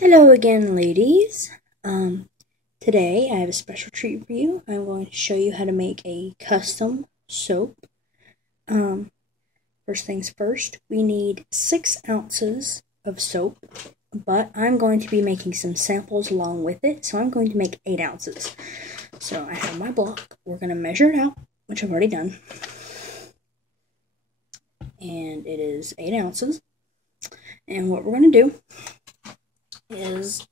Hello again, ladies. Today I have a special treat for you. I'm going to show you how to make a custom soap. First things first, we need 6 ounces of soap, but I'm going to be making some samples along with it, so I'm going to make 8 ounces. So I have my block. We're going to measure it out, which I've already done. And it is 8 ounces. And what we're going to do is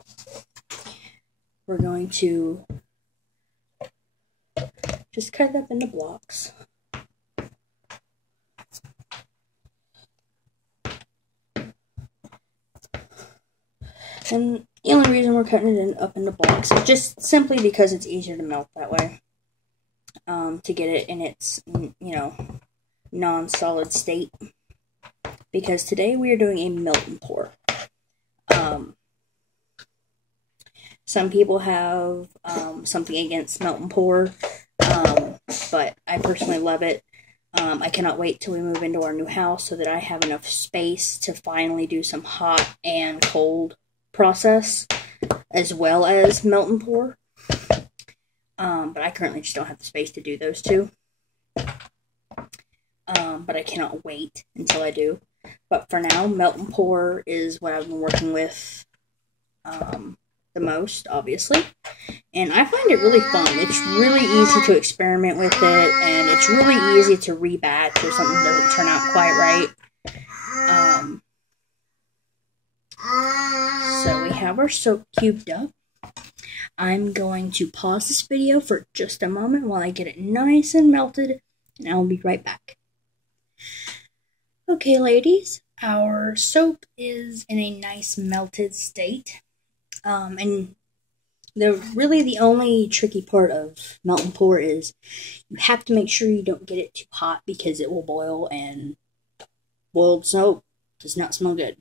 we're going to just cut it up into blocks. And the only reason we're cutting it up into blocks is just simply because it's easier to melt that way. To get it in its, non-solid state. Because today we are doing a melt and pour. Some people have something against melt and pour, but I personally love it. I cannot wait till we move into our new house so that I have enough space to finally do some hot and cold process as well as melt and pour. But I currently just don't have the space to do those two. But I cannot wait until I do. But for now, melt and pour is what I've been working with the most, obviously. And I find it really fun. It's really easy to experiment with it, and it's really easy to rebatch if something doesn't turn out quite right. So we have our soap cubed up. I'm going to pause this video for just a moment while I get it nice and melted, and I'll be right back. Okay, ladies, our soap is in a nice melted state. And really the only tricky part of melt and pour is you have to make sure you don't get it too hot because it will boil, and boiled soap does not smell good.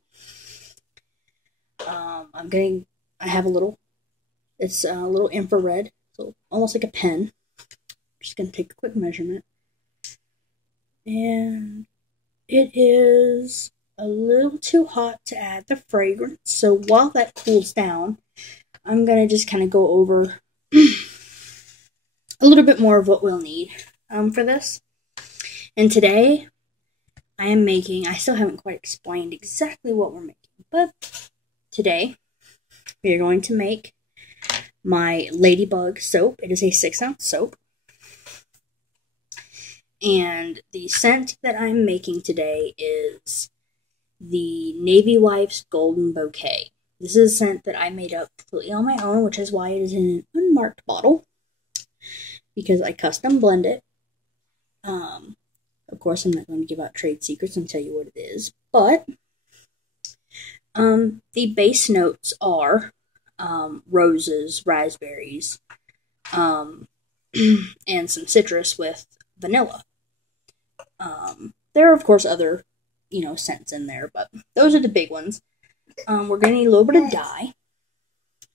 I have a little, it's a little infrared, so almost like a pen. I'm just going to take a quick measurement. And it is a little too hot to add the fragrance, so while that cools down, I'm going to just kind of go over a little bit more of what we'll need for this. And today, I still haven't quite explained exactly what we're making, but today, we are going to make my Ladybug soap. It is a 6-ounce soap. And the scent that I'm making today is the Navy Wife's Golden Bouquet. This is a scent that I made up completely on my own, which is why it is in an unmarked bottle, because I custom blend it. Of course, I'm not going to give out trade secrets and tell you what it is, but the base notes are roses, raspberries, and some citrus with vanilla. There are, of course, other, scents in there, but those are the big ones. We're going to need a little bit of dye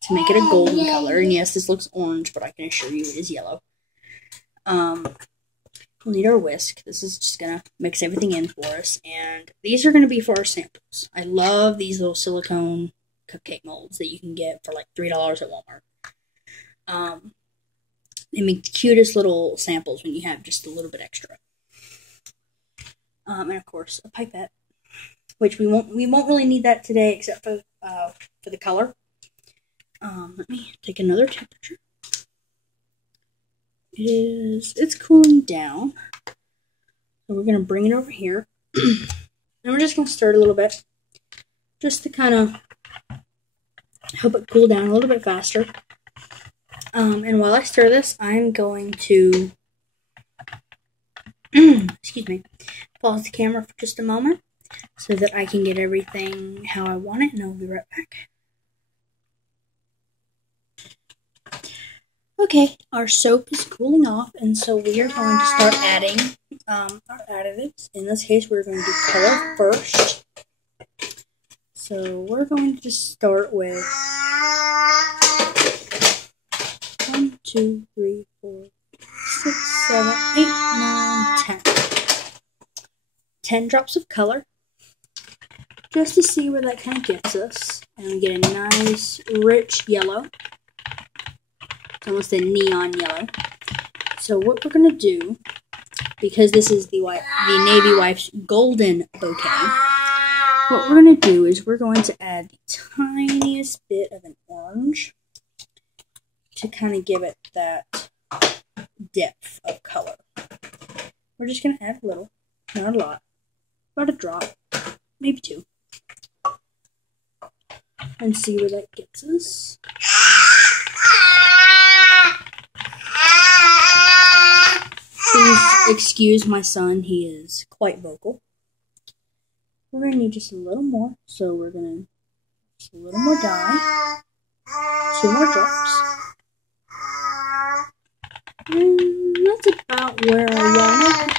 to make it a golden color. And yes, this looks orange, but I can assure you it is yellow. We'll need our whisk. This is just going to mix everything in for us. And these are going to be for our samples. I love these little silicone cupcake molds that you can get for like $3 at Walmart. They make the cutest little samples when you have just a little bit extra. And of course, a pipette, which we won't really need that today, except for the color. Let me take another temperature. It's cooling down. So we're gonna bring it over here, and we're just gonna stir it a little bit, just to kind of help it cool down a little bit faster. And while I stir this, I'm going to excuse me, pause the camera for just a moment so that I can get everything how I want it, and I'll be right back. Okay, our soap is cooling off, and so we are going to start adding our additives. In this case, we're going to do color first. So we're going to just start with 1, 2, 3, 4, 6, 7, 8, 9, 10. 10 drops of color. just to see where that kind of gets us. And we get a nice, rich yellow. It's almost a neon yellow. So what we're going to do, because this is the Navy Wife's Golden Bouquet, what we're going to do is we're going to add the tiniest bit of an orange to kind of give it that depth of color. We're just going to add a little, not a lot, about a drop, maybe 2. And see where that gets us. Please excuse my son, he is quite vocal. We're going to need just a little more, so we're going to just a little more dye, 2 more drops. And that's about where I want it.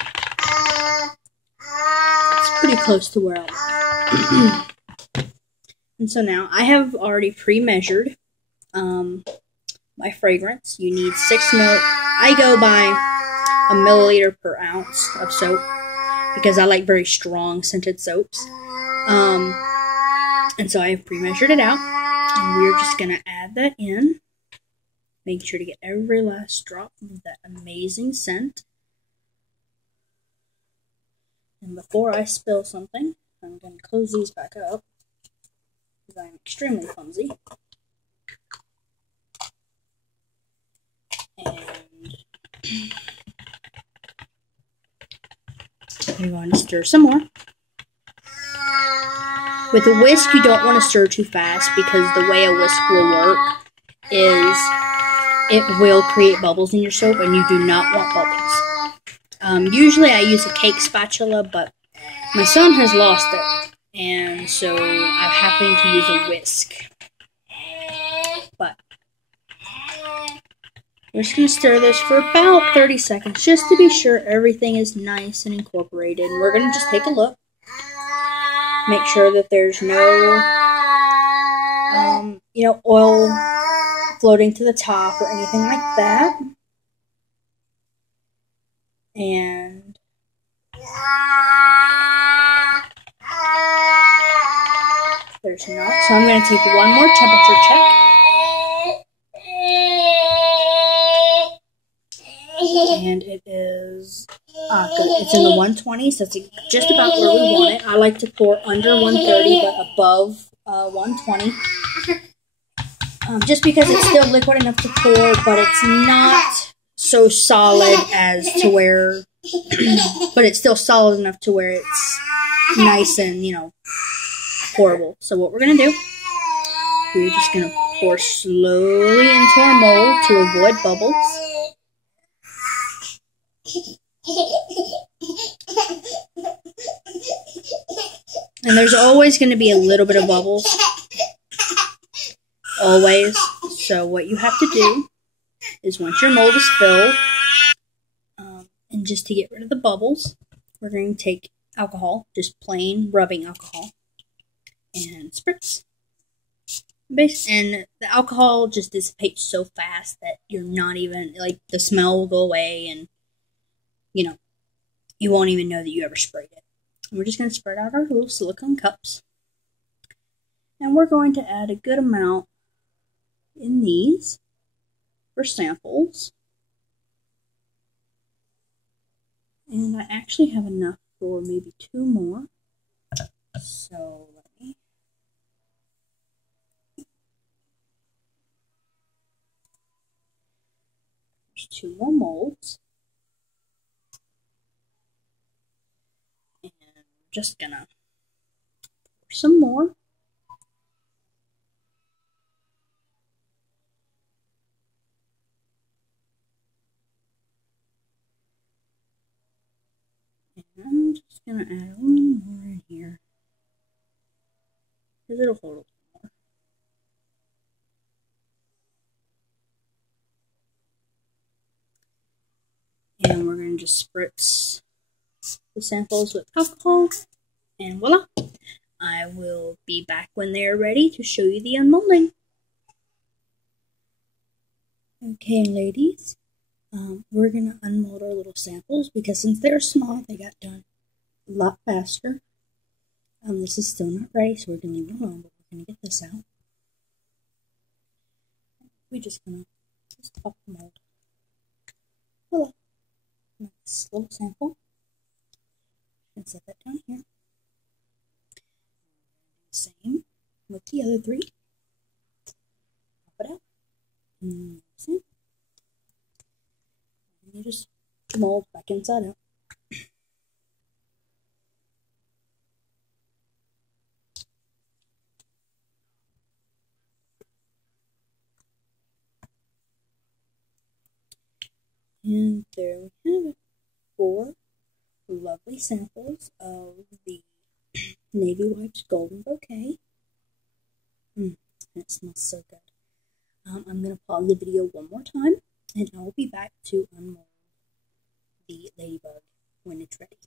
It's pretty close to where I want it. And so now I have already pre-measured my fragrance. You need 6 ml. I go by a milliliter per ounce of soap because I like very strong scented soaps. And so I have pre-measured it out. And we're just going to add that in. Make sure to get every last drop of that amazing scent. And before I spill something, I'm going to close these back up because I'm extremely clumsy. And I'm going to stir some more. With a whisk, you don't want to stir too fast because the way a whisk will work is it will create bubbles in your soap, and you do not want bubbles. Usually I use a cake spatula, but my son has lost it, and so I'm having to use a whisk. But we're just going to stir this for about 30 seconds just to be sure everything is nice and incorporated. And we're going to just take a look. Make sure that there's no, oil floating to the top or anything like that. And there's not. So I'm going to take one more temperature check. And it is good. It's in the 120, so it's just about where we want it. I like to pour under 130, but above 120. Just because it's still liquid enough to pour, but it's not so solid as to where, but it's still solid enough to where it's nice and, pourable. So what we're going to do, we're just going to pour slowly into our mold to avoid bubbles. And there's always going to be a little bit of bubbles. Always. So what you have to do is once your mold is filled, and just to get rid of the bubbles, we're going to take alcohol, just plain rubbing alcohol, and spritz. And the alcohol just dissipates so fast that you're not even, the smell will go away, and you won't even know that you ever sprayed it. And we're just going to spread out our little silicone cups. And we're going to add a good amount in these for samples. And I actually have enough for maybe 2 more. So let me. There's 2 more molds. Just gonna pour some more. And I'm just gonna add a little more in here, because it'll hold a little more. And we're gonna just spritz the samples with alcohol, and voila! I will be back when they are ready to show you the unmolding. Okay, ladies, we're gonna unmold our little samples because since they're small, they got done a lot faster. This is still not ready, so we're going to leave it alone, but we're going to get this out. We're just going to just pop the mold. Voila. Nice little sample. And set that down here. Same with the other three. Pop it out. And you just mold back inside out. And there we have it. 4 lovely samples of the Navy Wipes Golden Bouquet. It smells so good. I'm going to pause the video one more time, and I'll be back to unmold the ladybug when it's ready.